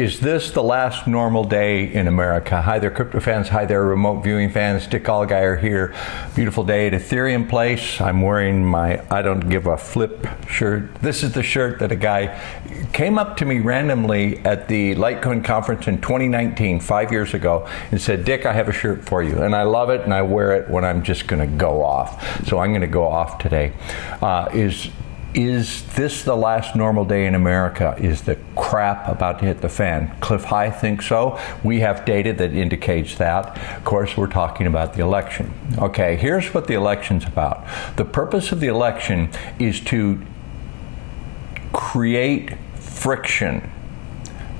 Is this the last normal day in America? Hi there, crypto fans. Hi there, remote viewing fans. Dick Allgire here. Beautiful day at Ethereum Place. I'm wearing my I don't give a flip shirt. This is the shirt that a guy came up to me randomly at the Litecoin conference in 2019, 5 years ago, and said, Dick, I have a shirt for you. And I love it, and I wear it when I'm just going to go off. So I'm going to go off today. Is this the last normal day in America? Is the crap about to hit the fan? Cliff High thinks so. We have data that indicates that. Of course, we're talking about the election. Okay, here's what the election's about. The purpose of the election is to create friction.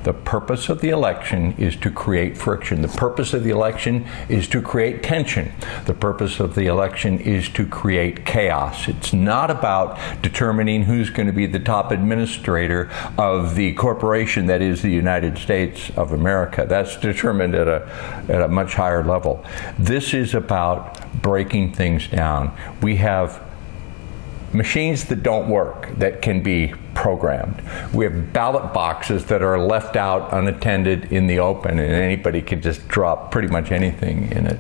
The purpose of the election is to create friction. The purpose of the election is to create tension. The purpose of the election is to create chaos. It's not about determining who's going to be the top administrator of the corporation that is the United States of America. That's determined at a much higher level. This is about breaking things down. We have machines that don't work, that can be programmed. We have ballot boxes that are left out unattended in the open, and anybody can just drop pretty much anything in it.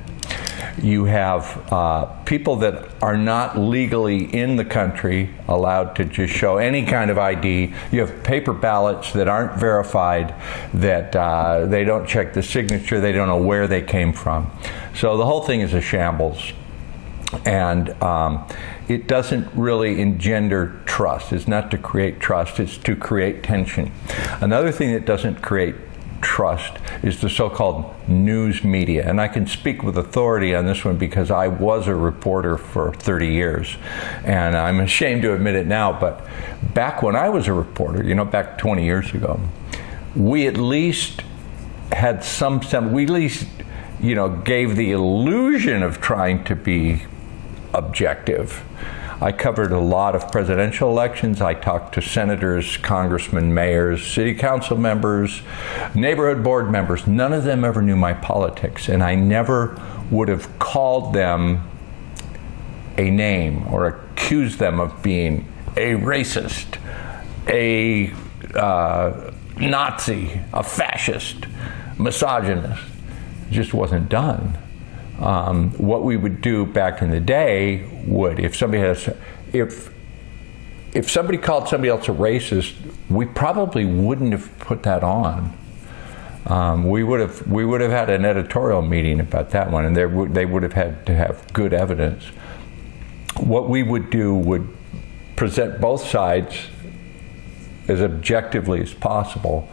You have people that are not legally in the country allowed to just show any kind of ID. You have paper ballots that aren't verified, that they don't check the signature, they don't know where they came from. So the whole thing is a shambles. And it doesn't really engender trust. It's not to create trust, it's to create tension. Another thing that doesn't create trust is the so-called news media. And I can speak with authority on this one because I was a reporter for 30 years. And I'm ashamed to admit it now, but back when I was a reporter, back 20 years ago, we at least had we at least, gave the illusion of trying to be objective. I covered a lot of presidential elections. I talked to senators, congressmen, mayors, city council members, neighborhood board members. None of them ever knew my politics, and I never would have called them a name or accused them of being a racist, a Nazi, a fascist, misogynist. It just wasn't done. What we would do back in the day would, if somebody called somebody else a racist, we probably wouldn't have put that on. We would have had an editorial meeting about that one, and they would have had to have good evidence. What we would do would present both sides as objectively as possible,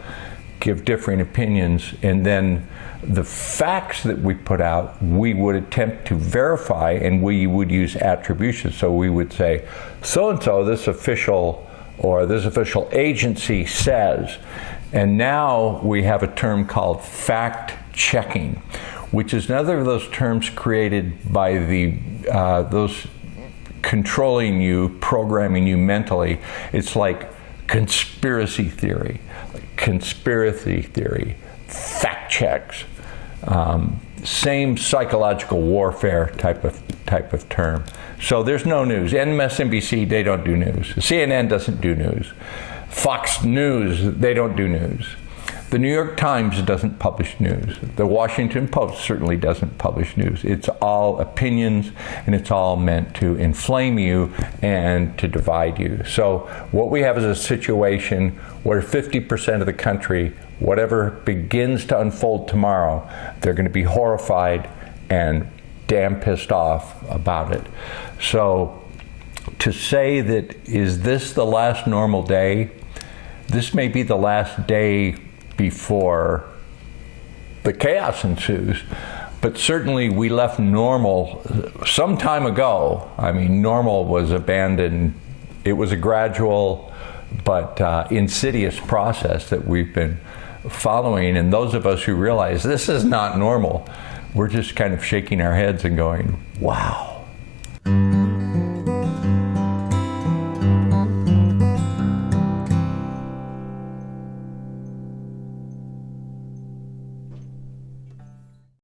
give differing opinions, and then the facts that we put out, we would attempt to verify, and we would use attribution. So we would say, so-and-so, this official or this official agency says. And now we have a term called fact-checking, which is another of those terms created by those controlling you, programming you mentally. It's like conspiracy theory, fact checks, same psychological warfare type of term. So there's no news. MSNBC, they don't do news. CNN doesn't do news. Fox News, they don't do news. The New York Times doesn't publish news. The Washington Post certainly doesn't publish news. It's all opinions, and it's all meant to inflame you and to divide you. So what we have is a situation where 50% of the country, whatever begins to unfold tomorrow, they're going to be horrified and damn pissed off about it. So to say that, is this the last normal day? This may be the last day before the chaos ensues, but certainly we left normal some time ago. I mean, normal was abandoned. It was a gradual but insidious process that we've been following, and those of us who realize this is not normal, we're just kind of shaking our heads and going, wow.